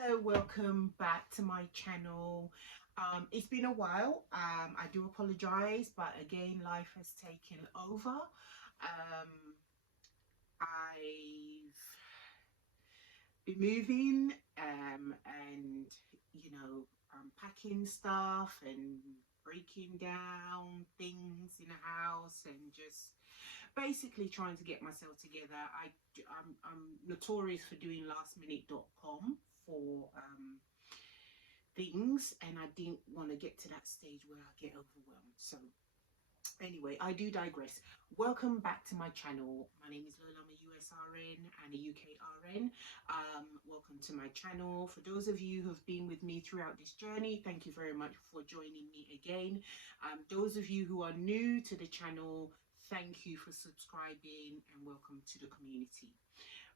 Hello, welcome back to my channel. It's been a while. I do apologize, but again, life has taken over. I've been moving and packing stuff and breaking down things in the house and just basically trying to get myself together. I'm notorious for doing lastminute.com for things, and I didn't want to get to that stage where I get overwhelmed. So anyway, I do digress. Welcome back to my channel. My name is Lola. I'm a USRN and a UKRN. Welcome to my channel. For those of you who have been with me throughout this journey, thank you very much for joining me again. Those of you who are new to the channel, thank you for subscribing and welcome to the community.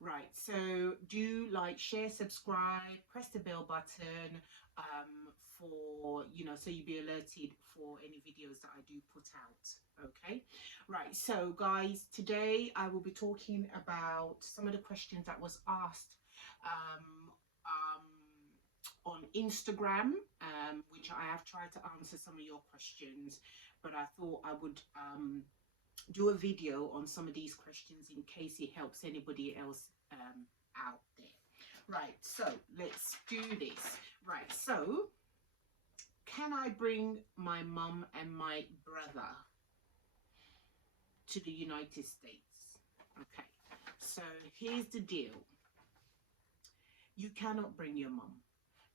Right, so do like, share, subscribe, press the bell button for, so you'll be alerted for any videos that I do put out. Okay, right, so guys, today I will be talking about some of the questions that was asked on Instagram, which I have tried to answer some of your questions, but I thought I would do a video on some of these questions in case it helps anybody else out there. Right, so let's do this. Right, so can I bring my mum and my brother to the United States? Okay, so here's the deal. You cannot bring your mum,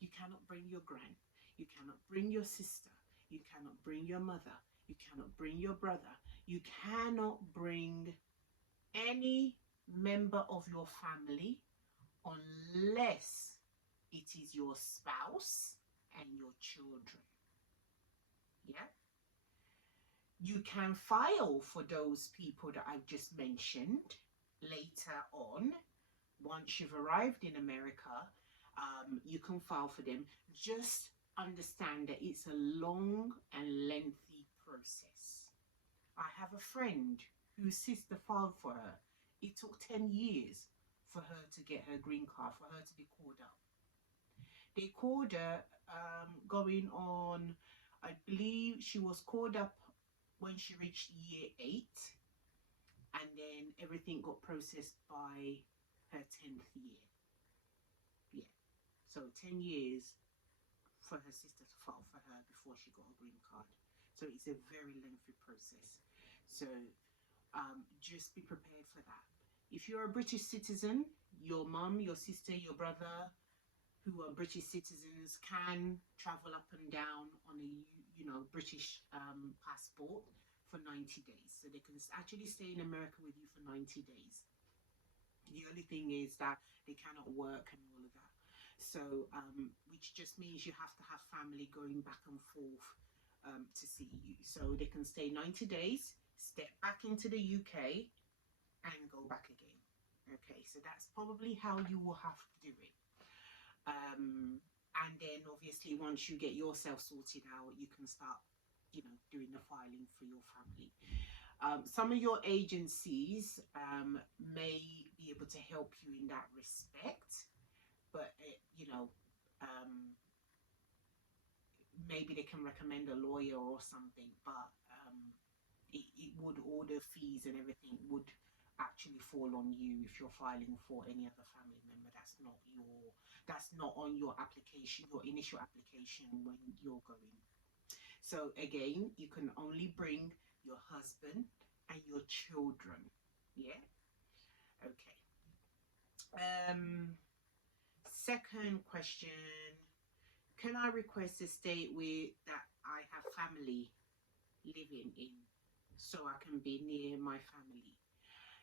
you cannot bring your gran, you cannot bring your sister, you cannot bring your mother, you cannot bring your brother, you cannot bring any member of your family unless it is your spouse and your children. Yeah, you can file for those people that I've just mentioned later on. Once you've arrived in America, you can file for them. Just understand that it's a long and lengthy process. I have a friend whose sister filed for her. It took 10 years for her to get her green card, for her to be called up. They called her going on, I believe she was called up when she reached year 8, and then everything got processed by her 10th year. Yeah, so 10 years for her sister to file for her before she got a green card. So it's a very lengthy process. So just be prepared for that. If you're a British citizen, your mum, your sister, your brother who are British citizens can travel up and down on a British passport for 90 days. So they can actually stay in America with you for 90 days. The only thing is that they cannot work and all of that. So which just means you have to have family going back and forth to see you. So they can stay 90 days, step back into the UK and go back again. Okay, so that's probably how you will have to do it. And then obviously once you get yourself sorted out, you can start, doing the filing for your family. Some of your agencies may be able to help you in that respect, but maybe they can recommend a lawyer or something, but it would, all the fees and everything would actually fall on you if you're filing for any other family member. That's not on your application, your initial application when you're going. So again, you can only bring your husband and your children. Yeah, okay. Second question, can I request a state with that I have family living in so I can be near my family?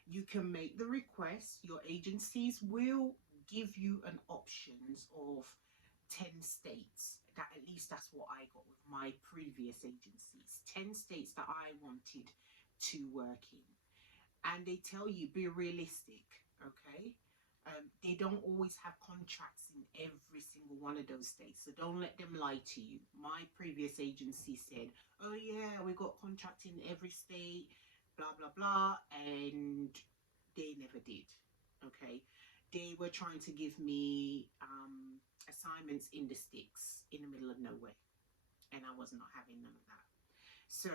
You can make the request. Your agencies will give you an options of 10 states. That, at least that's what I got with my previous agencies. 10 states that I wanted to work in. And they tell you, be realistic, okay? They don't always have contracts in every single one of those states, so don't let them lie to you. My previous agency said, oh yeah, we got contracts in every state, blah blah blah, and they never did. Okay, they were trying to give me a assignments in the sticks in the middle of nowhere, and I was not having none of that. So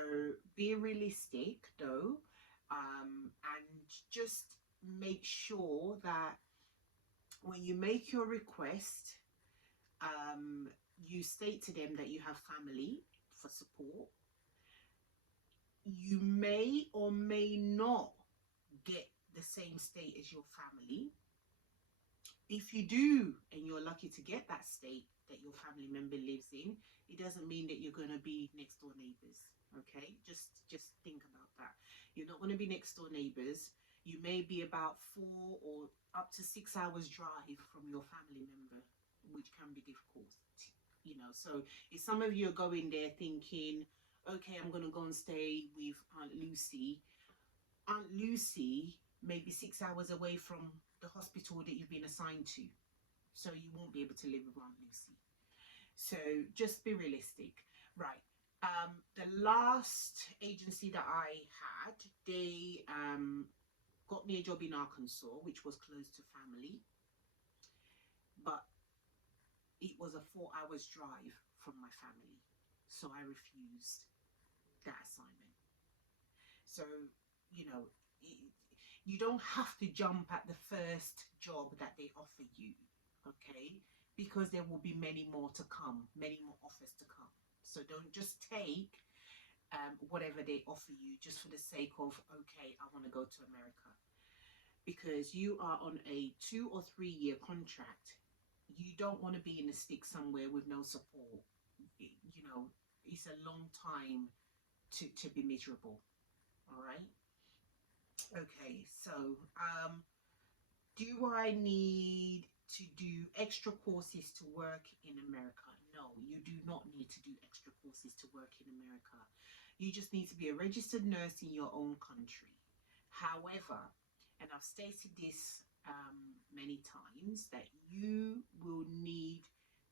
be realistic though, and just make sure that when you make your request, you state to them that you have family for support. You may or may not get the same state as your family. If you do, and you're lucky to get that state that your family member lives in, it doesn't mean that you're going to be next door neighbors. Okay, just think about that. You're not going to be next door neighbors. You may be about 4 or up to 6 hours drive from your family member, which can be difficult. So if some of you are going there thinking, okay, I'm going to go and stay with Aunt Lucy. Aunt Lucy may be 6 hours away from the hospital that you've been assigned to, so you won't be able to live with Aunt Lucy. So just be realistic. Right. The last agency that I had, they got me a job in Arkansas, which was close to family, but it was a 4 hours drive from my family, so I refused that assignment. So you don't have to jump at the first job that they offer you, okay? Because there will be many more to come, many more offers to come. So don't just take whatever they offer you just for the sake of, okay, I want to go to America. Because you are on a 2 or 3 year contract. You don't want to be in the stick somewhere with no support. It's a long time to be miserable. All right. Okay, so do I need to do extra courses to work in America? No, you do not need to do extra courses to work in America. You just need to be a registered nurse in your own country. However, and I've stated this many times, that you will need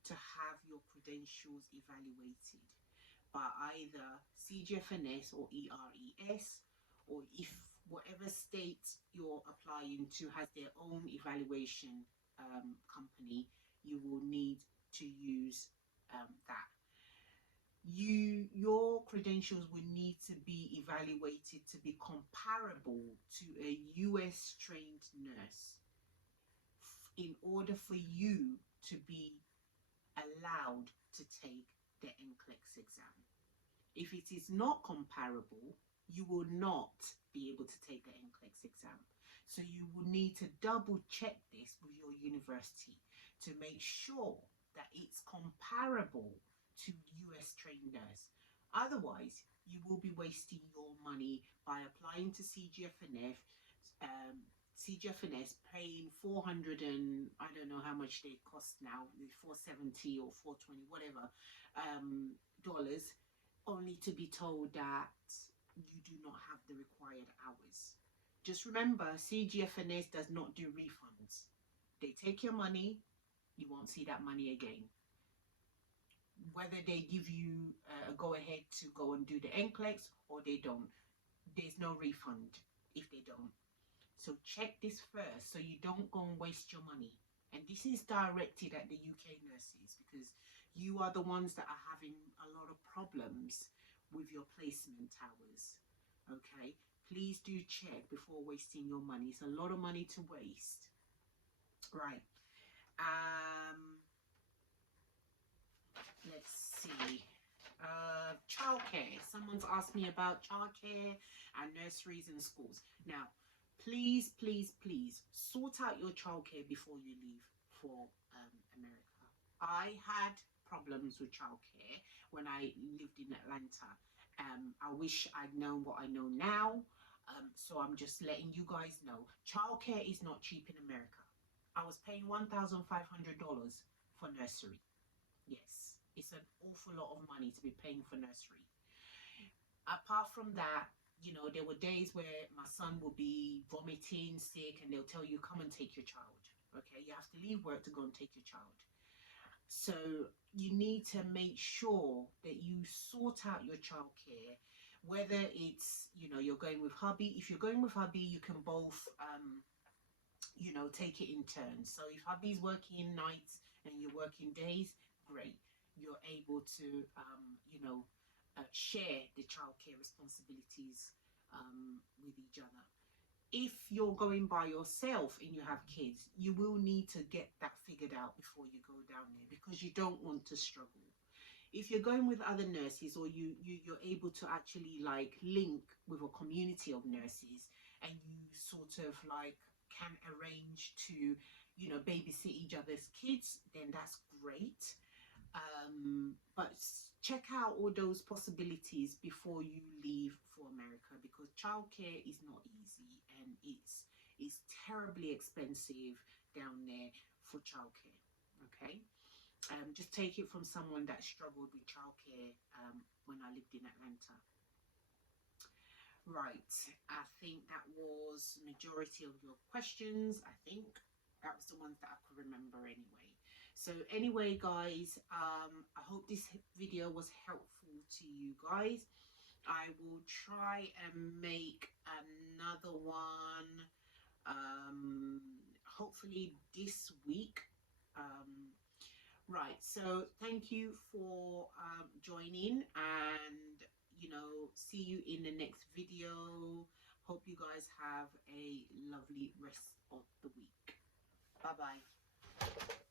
to have your credentials evaluated by either CGFNS or ERES, or if whatever state you're applying to has their own evaluation company, you will need to use that. Your credentials will need to be evaluated to be comparable to a US trained nurse in order for you to be allowed to take the NCLEX exam. If it is not comparable, you will not be able to take the NCLEX exam. So you will need to double check this with your university to make sure that it's comparable to US trained nurse. Otherwise, you will be wasting your money by applying to CGFNS, paying 400 and I don't know how much they cost now, 470 or 420, whatever, dollars, only to be told that you do not have the required hours. Just remember, CGFNS does not do refunds. They take your money, you won't see that money again. Whether they give you a go-ahead to go and do the NCLEX or they don't, there's no refund if they don't. So check this first so you don't go and waste your money. And this is directed at the UK nurses, because you are the ones that are having a lot of problems with your placement hours. Okay, please do check before wasting your money. It's a lot of money to waste. Right. Let's see. Childcare. Someone's asked me about childcare and nurseries and schools. Now, please sort out your childcare before you leave for America. I had problems with childcare when I lived in Atlanta. I wish I'd known what I know now. So I'm just letting you guys know. Childcare is not cheap in America. I was paying $1,500 for nursery. Yes, it's an awful lot of money to be paying for nursery. Apart from that, there were days where my son would be vomiting, sick, and they'll tell you, come and take your child. Okay, you have to leave work to go and take your child. So you need to make sure that you sort out your childcare, whether it's, you're going with hubby. If you're going with hubby, you can both, take it in turns. So if hubby's working nights and your working days, great. You're able to, share the childcare responsibilities with each other. If you're going by yourself and you have kids, you will need to get that figured out before you go down there, because you don't want to struggle. If you're going with other nurses, or you're able to actually like link with a community of nurses, and you sort of like can arrange to, babysit each other's kids, then that's great. But check out all those possibilities before you leave for America, because childcare is not easy, and it's terribly expensive down there for childcare. Okay. Just take it from someone that struggled with childcare when I lived in Atlanta. Right, I think that was majority of your questions. I think that was the ones that I could remember anyway. So anyway, guys, I hope this video was helpful to you guys. I will try and make another one, hopefully this week. Right, so thank you for joining, and see you in the next video. Hope you guys have a lovely rest of the week. Bye bye.